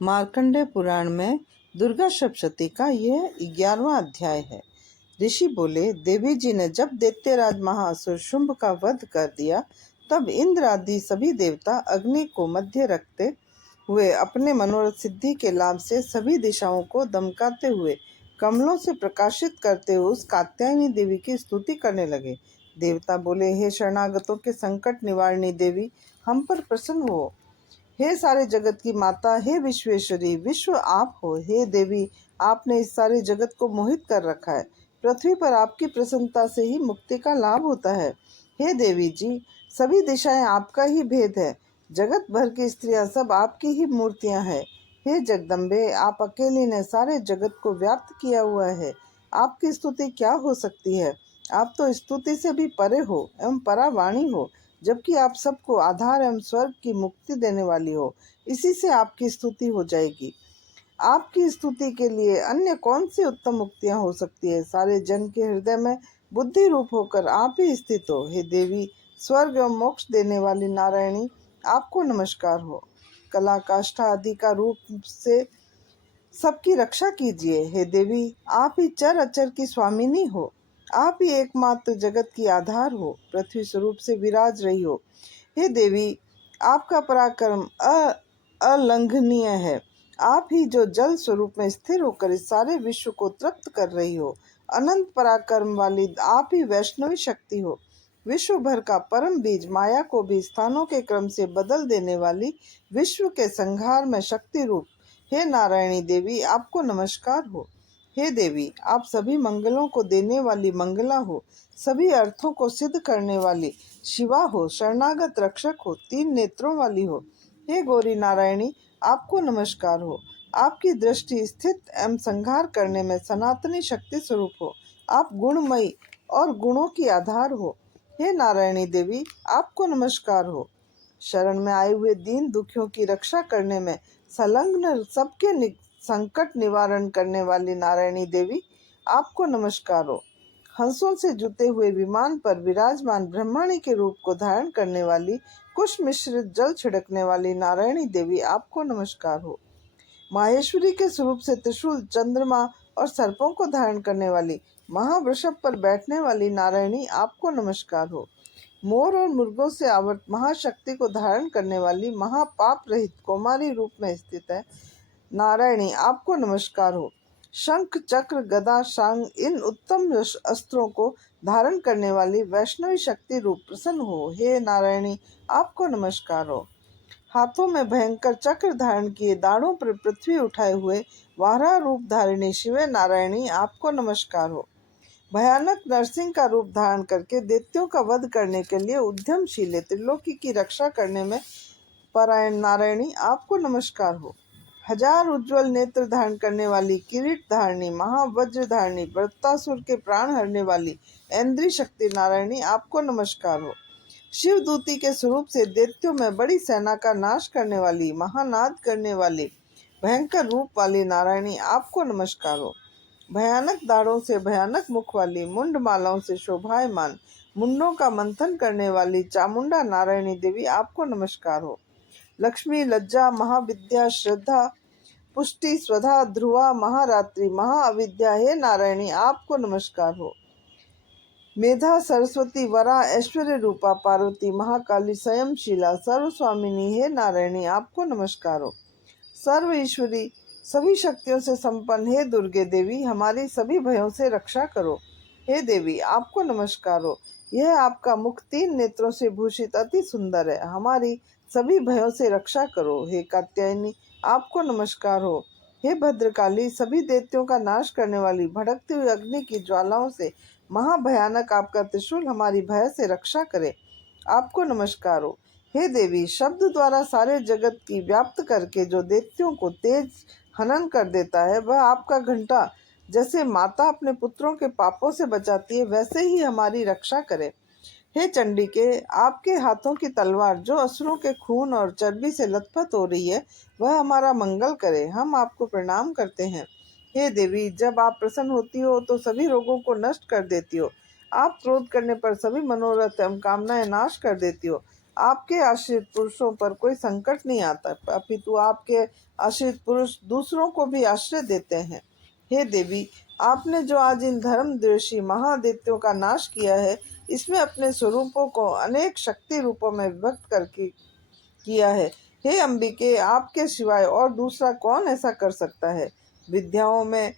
मार्कंडेय पुराण में दुर्गा सप्तशती का यह 11वां अध्याय है। ऋषि बोले, देवी जी ने जब दैत्यराज महाअसुर शुंभ का वध कर दिया, तब इंद्र आदि सभी देवता अग्नि को मध्य रखते हुए अपने मनोरथ सिद्धि के लाभ से सभी दिशाओं को दमकाते हुए कमलों से प्रकाशित करते हुए उस कात्यायनी देवी की स्तुति करने लगे। देवता बोले, हे शरणागतों के संकट निवारणी देवी, हम पर प्रसन्न हो। हे सारे जगत की माता, हे विश्वेश्वरी, विश्व आप हो। हे देवी, आपने इस सारे जगत को मोहित कर रखा है। पृथ्वी पर आपकी प्रसन्नता से ही मुक्ति का लाभ होता है। हे देवी जी, सभी दिशाएं आपका ही भेद है। जगत भर की स्त्रियां सब आपकी ही मूर्तियां हैं। हे जगदम्बे, आप अकेली ने सारे जगत को व्याप्त किया हुआ है। आपकी स्तुति क्या हो सकती है? आप तो स्तुति से भी परे हो एवं परावाणी हो, जबकि आप सबको आधार एवं स्वर्ग की मुक्ति देने वाली हो। इसी से आपकी स्तुति हो जाएगी। आपकी स्तुति के लिए अन्य कौन सी उत्तम मुक्तियां हो सकती है? सारे जन के हृदय में बुद्धि रूप होकर आप ही स्थित हो। हे देवी, स्वर्ग एवं मोक्ष देने वाली नारायणी, आपको नमस्कार हो। कला काष्ठा आदि का रूप से सबकी रक्षा कीजिए। हे देवी, आप ही चर अचर की स्वामिनी हो। आप ही एकमात्र जगत की आधार हो, पृथ्वी स्वरूप से विराज रही हो। हे देवी, आपका पराक्रम अलंघनीय है। आप ही जो जल स्वरूप में स्थिर होकर इस सारे विश्व को तृप्त कर रही हो। अनंत पराक्रम वाली आप ही वैष्णवी शक्ति हो। विश्व भर का परम बीज, माया को भी स्थानों के क्रम से बदल देने वाली, विश्व के संहार में शक्ति रूप हे नारायणी देवी, आपको नमस्कार हो। हे देवी, आप सभी मंगलों को देने वाली मंगला हो, सभी अर्थों को सिद्ध करने वाली शिवा हो, शरणागत रक्षक हो, 3 नेत्रों वाली हो। हे गौरी नारायणी, आपको नमस्कार हो। आपकी दृष्टि स्थित एवं संहार करने में सनातनी शक्ति स्वरूप हो। आप गुणमयी और गुणों की आधार हो। हे नारायणी देवी, आपको नमस्कार हो। शरण में आए हुए दीन दुखियों की रक्षा करने में संलग्न सबके संकट निवारण करने वाली नारायणी देवी, आपको नमस्कार हो। हंसों से जुते हुए विमान पर विराजमान ब्रह्मणी के रूप को धारण करने वाली, कुश मिश्रित जल छिड़कने वाली नारायणी देवी, आपको नमस्कार हो। माहेश्वरी के स्वरूप से त्रिशूल, चंद्रमा और सर्पों को धारण करने वाली, महावृषभ पर बैठने वाली नारायणी, आपको नमस्कार हो। मोर और मुर्गों से आवृत महाशक्ति को धारण करने वाली, महापाप रहित कौमारी रूप में स्थित है नारायणी, आपको नमस्कार हो। शंख, चक्र, गदा, शांग, इन उत्तम अस्त्रों को धारण करने वाली वैष्णवी शक्ति रूप प्रसन्न हो। हे नारायणी, आपको नमस्कार हो। हाथों में भयंकर चक्र धारण किए, दाढ़ों पर पृथ्वी उठाए हुए वाराह रूप धारिणी शिवे नारायणी, आपको नमस्कार हो। भयानक नरसिंह का रूप धारण करके दैत्यों का वध करने के लिए उद्यमशीले, त्रिलोकी की रक्षा करने में परायण नारायणी, आपको नमस्कार हो। हजार उज्ज्वल नेत्र धारण करने वाली, किरीट धारणी, महावज्र धारणी, वृत्तासुर के प्राण हरने वाली ऐन्द्री शक्ति नारायणी, आपको नमस्कार हो। शिव दूती के स्वरूप से दैत्यों में बड़ी सेना का नाश करने वाली, महानाद करने वाली, भयंकर रूप वाली नारायणी, आपको नमस्कार हो। भयानक दाढ़ों से भयानक मुख वाली, मुंड मालाओं से शोभायमान, मुंडों का मंथन करने वाली चामुंडा नारायणी देवी, आपको नमस्कार हो। लक्ष्मी, लज्जा, महाविद्या, श्रद्धा, पुष्टि, स्वधा, ध्रुवा, महारात्रि, महाअविद्या, हे नारायणी, आपको नमस्कार हो। मेधा, सरस्वती, वरा, ऐश्वर्य रूपा, पार्वती, महाकाली, स्वयंशीला, सर्वस्वामिनी, हे नारायणी, आपको नमस्कार हो। सर्व ईश्वरी, सभी शक्तियों से संपन्न, हे दुर्गे देवी, हमारी सभी भयों से रक्षा करो। हे देवी, आपको नमस्कार हो। यह आपका मुख 3 नेत्रों से भूषित अति सुंदर है, हमारी सभी भयों से रक्षा करो। हे कात्यायनी, आपको नमस्कार हो। हे भद्रकाली, सभी दैत्यों का नाश करने वाली, भड़कती हुई अग्नि की ज्वालाओं से महाभयानक आपका त्रिशूल हमारी भय से रक्षा करे, आपको नमस्कार हो। हे देवी, शब्द द्वारा सारे जगत की व्याप्त करके जो दैत्यों को तेज हनन कर देता है, वह आपका घंटा जैसे माता अपने पुत्रों के पापों से बचाती है, वैसे ही हमारी रक्षा करे। हे चंडिके, आपके हाथों की तलवार जो असुरों के खून और चर्बी से लथपथ हो रही है, वह हमारा मंगल करे, हम आपको प्रणाम करते हैं। हे देवी, जब आप प्रसन्न होती हो तो सभी रोगों को नष्ट कर देती हो। आप क्रोध करने पर सभी मनोरथ एवं कामनाएं नाश कर देती हो। आपके आश्रित पुरुषों पर कोई संकट नहीं आता, अपितु आपके आश्रित पुरुष दूसरों को भी आश्रय देते हैं। हे देवी, आपने जो आज इन धर्मद्वेषी महादैत्यों का नाश किया है, इसमें अपने स्वरूपों को अनेक शक्ति रूपों में विभक्त करके किया है। हे अंबिके, आपके सिवाय और दूसरा कौन ऐसा कर सकता है? विद्याओं में,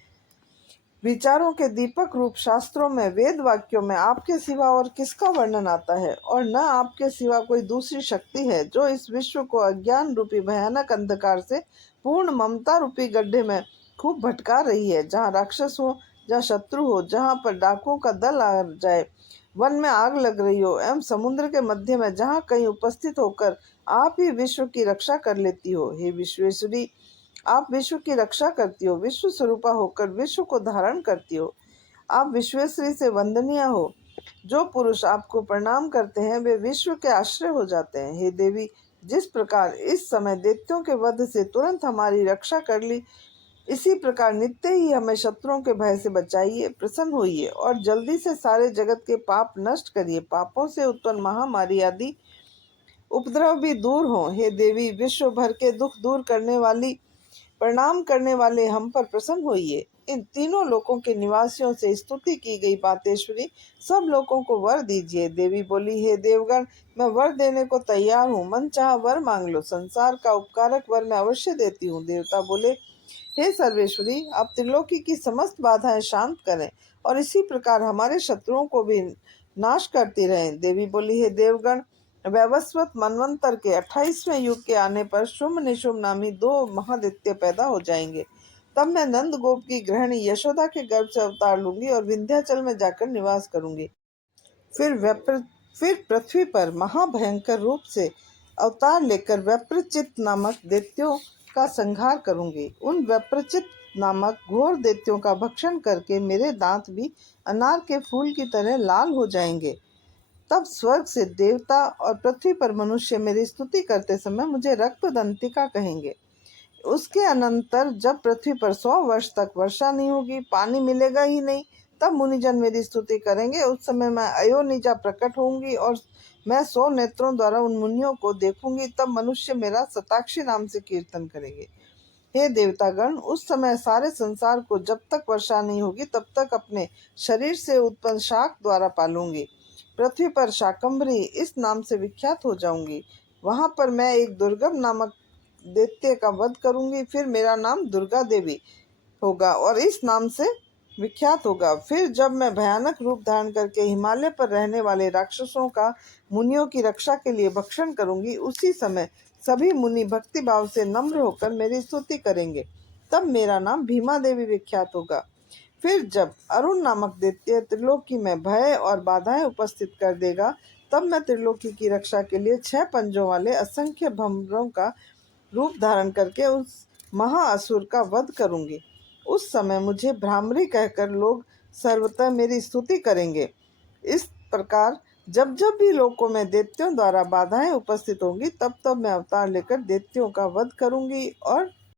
विचारों के दीपक रूप शास्त्रों में, वेद वाक्यों में आपके सिवा और किसका वर्णन आता है? और न आपके सिवा कोई दूसरी शक्ति है जो इस विश्व को अज्ञान रूपी भयानक अंधकार से पूर्ण ममता रूपी गड्ढे में खूब भटका रही है, जहाँ राक्षस हो, जहाँ शत्रु हो, जहाँ पर डाकुओं का दल आ जाए, वन में आग लग रही हो, एवं समुद्र के मध्य में जहाँ कहीं उपस्थित होकर आप ही विश्व की रक्षा कर लेती हो। हे विश्वेश्वरी, आप विश्व की रक्षा करती हो, विश्व स्वरूपा होकर विश्व को धारण करती हो। आप विश्वेश्वरी से वंदनीय हो। जो पुरुष आपको प्रणाम करते हैं वे विश्व के आश्रय हो जाते हैं। हे देवी, जिस प्रकार इस समय दैत्यों के वध से तुरंत हमारी रक्षा कर ली, इसी प्रकार नित्य ही हमें शत्रुओं के भय से बचाइए, प्रसन्न होइए और जल्दी से सारे जगत के पाप नष्ट करिए। पापों से उत्पन्न महामारी आदि उपद्रव भी दूर हों। हे देवी, विश्व भर के दुख दूर करने वाली, प्रणाम करने वाले हम पर प्रसन्न होइए। इन तीनों लोकों के निवासियों से स्तुति की गई मातेश्वरी, सब लोगों को वर दीजिए। देवी बोली, हे देवगण, मैं वर देने को तैयार हूँ, मन चाहा वर मांग लो, संसार का उपकारक वर मैं अवश्य देती हूँ। देवता बोले, हे सर्वेश्वरी, आप त्रिलोकी की समस्त बाधाएं शांत करें और इसी प्रकार हमारे शत्रुओं को भी नाश करती रहें। देवी बोली, हे देवगण, वैवस्वत मनवंतर के 28वें युग के आने पर शुंभ निशुंभ नामी 2 महादैत्य पैदा हो जाएंगे। तब मैं नंद गोप की गृहिणी यशोदा के गर्भ से अवतार लूंगी और विंध्याचल में जाकर निवास करूंगी। फिर पृथ्वी पर महाभयंकर रूप से अवतार लेकर वैप्रचित नामक दैत्यों का संहार करूंगी। उन वैप्रचित नामक घोर दैत्यों का भक्षण करके मेरे दांत भी अनार के फूल की तरह लाल हो जाएंगे। तब स्वर्ग से देवता और पृथ्वी पर मनुष्य मेरी स्तुति करते समय मुझे रक्तदंतिका कहेंगे। उसके अनंतर जब पृथ्वी पर 100 वर्ष तक वर्षा नहीं होगी, पानी मिलेगा ही नहीं, तब मुनिजन मेरी स्तुति करेंगे। उस समय मैं अयोनिजा प्रकट होंगी और मैं 100 नेत्रों द्वारा उन मुनियों को देखूंगी। तब मनुष्य मेरा शताक्षी नाम से कीर्तन करेंगे। हे देवतागण, उस समय सारे संसार को जब तक वर्षा नहीं होगी तब तक अपने शरीर से उत्पन्न शाक द्वारा पालूंगी। पृथ्वी पर शाकंभरी इस नाम से विख्यात हो जाऊंगी। वहां पर मैं एक दुर्गम नामक दैत्य का वध करूंगी। फिर मेरा नाम दुर्गा देवी होगा और इस नाम से विख्यात होगा। फिर जब मैं भयानक रूप धारण करके हिमालय पर रहने वाले राक्षसों का मुनियों की रक्षा के लिए भक्षण करूंगी, उसी समय सभी मुनि भक्ति भाव से नम्र होकर मेरी स्तुति करेंगे। तब मेरा नाम भीमा देवी विख्यात होगा। फिर जब अरुण नामक दैत्य त्रिलोकी में भय और बाधाएं उपस्थित कर देगा, तब मैं त्रिलोकी की रक्षा के लिए 6 पंजों वाले असंख्य भंवरों का रूप धारण करके उस महाअसुर का वध करूंगी। उस समय मुझे भ्रामरी कहकर लोग सर्वतः मेरी स्तुति करेंगे। इस प्रकार जब जब भी लोकों में दैत्यों द्वारा बाधाएं उपस्थित होंगी, तब तब मैं अवतार लेकर दैत्यों का वध करूंगी और